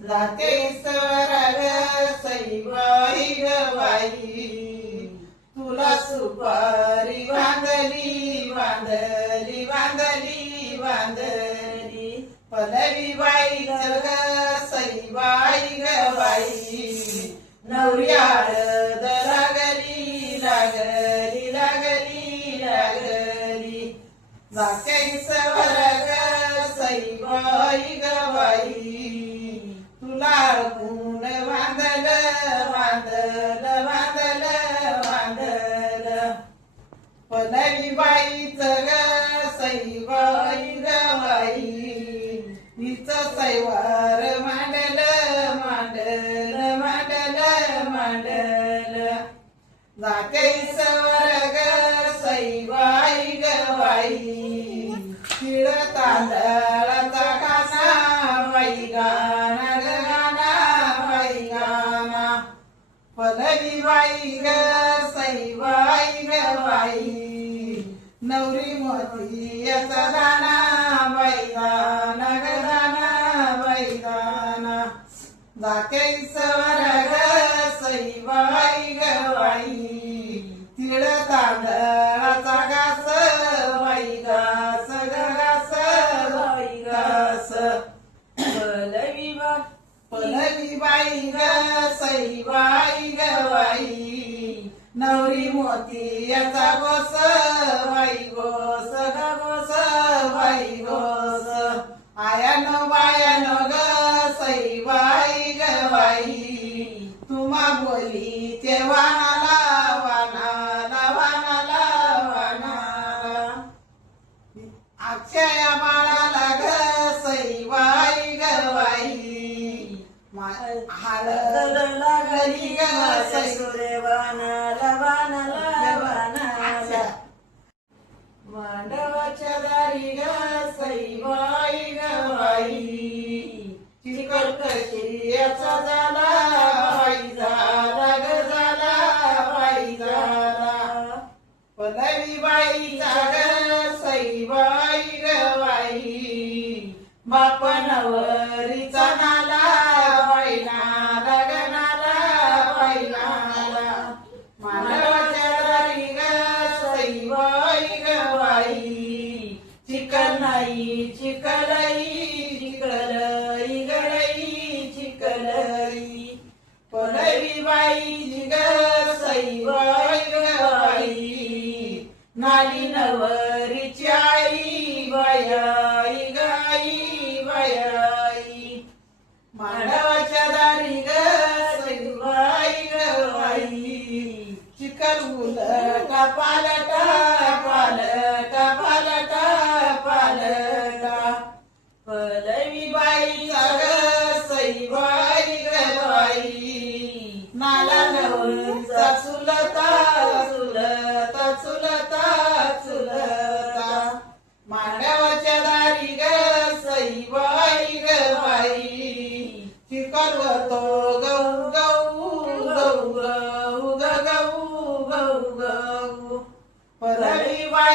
जाते स्वराग सैबाई गवाई. तुला सुपारी बांधली बांधली बांधली बांधली पलवी बाई ग सईबाई गवाई. बाई नवरी हळद लागली लागली लागली लागली. जाते स्वराग सईबाई लागून गुण बांधल बांधल बांधल बांधल पलवी बाईच ग सईबाई गवाई हिच सैवार मांडल मांडल मांडल मांडल. जाते सवर ग सईबाई ग पलवी बाई ग सईबाई ग बाई. नवरी मोती याचा दाना बाई दाना ग दाना बाई जाते सवर ग सईबाई ग बाई. तिळ तांदळ नवरी मोती याचा गोस बाई गोस ग गोस बाई गोस. आयानो बायानो ग सईबाई ग बाई. तुम्हा बोली ते वानाला वानाला वानाला वानाला. अक्षय बाळाला ग सईबाई ग बाई. हळद लागली ग सई वानाला वानाला वानाला मांडवाच्या ग सईबाई ग चिकल कशी झाला बाई झाला ग झाला बाई झाला पलवी बाईचा ग सईबाई ग बापनवरीचा नाला. गाई बायाई मानवाच्या दारी ग सईबाई ग उलटा पालटा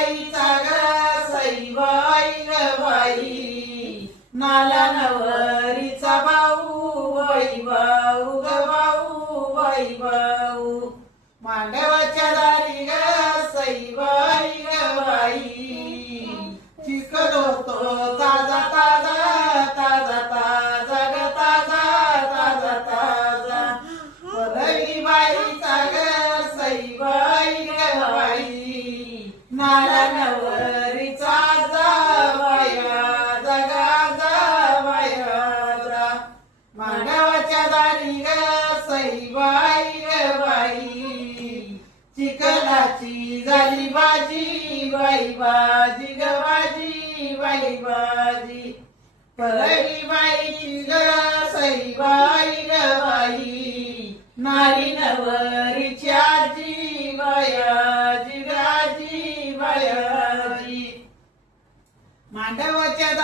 बाईचा ग सईबाई नाला नवरीचा भाऊ बाई. नवरीचा जावया जगा जावया मानवाच्या दारी ग सईबाई ग बाई. चिकनाची झाली भाजी बाई भाजी ग भाजी बाई भाजी पलवी बाई ग सईबाई ग बाई. नारी नवरीची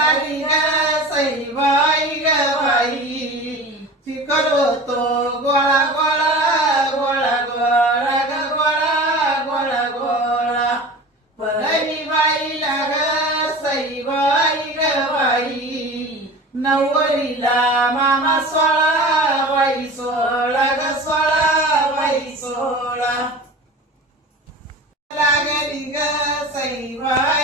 मांडवाच्या दारी ग बाई. चिकल होतो गोळा गोळा गोळा गोळा ग गोळा गोळा गोळा. पलवी बाईला ग सईबाई ग बाई. नवरीला मामा सोळा बाई सोळा ग सोळा बाई सोळा. लागली ग सई बाई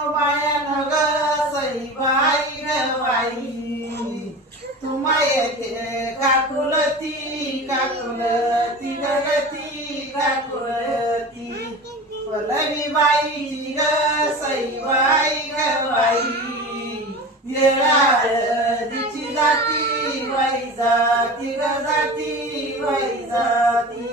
आयानो बायानो ग बाई तुम्हा येते काकुलती काकुलती गगती काकुलती पलवी बाई ग सईबाई ग बाई येळाळदीची जाती बाई जाती ग जाती बाई जाती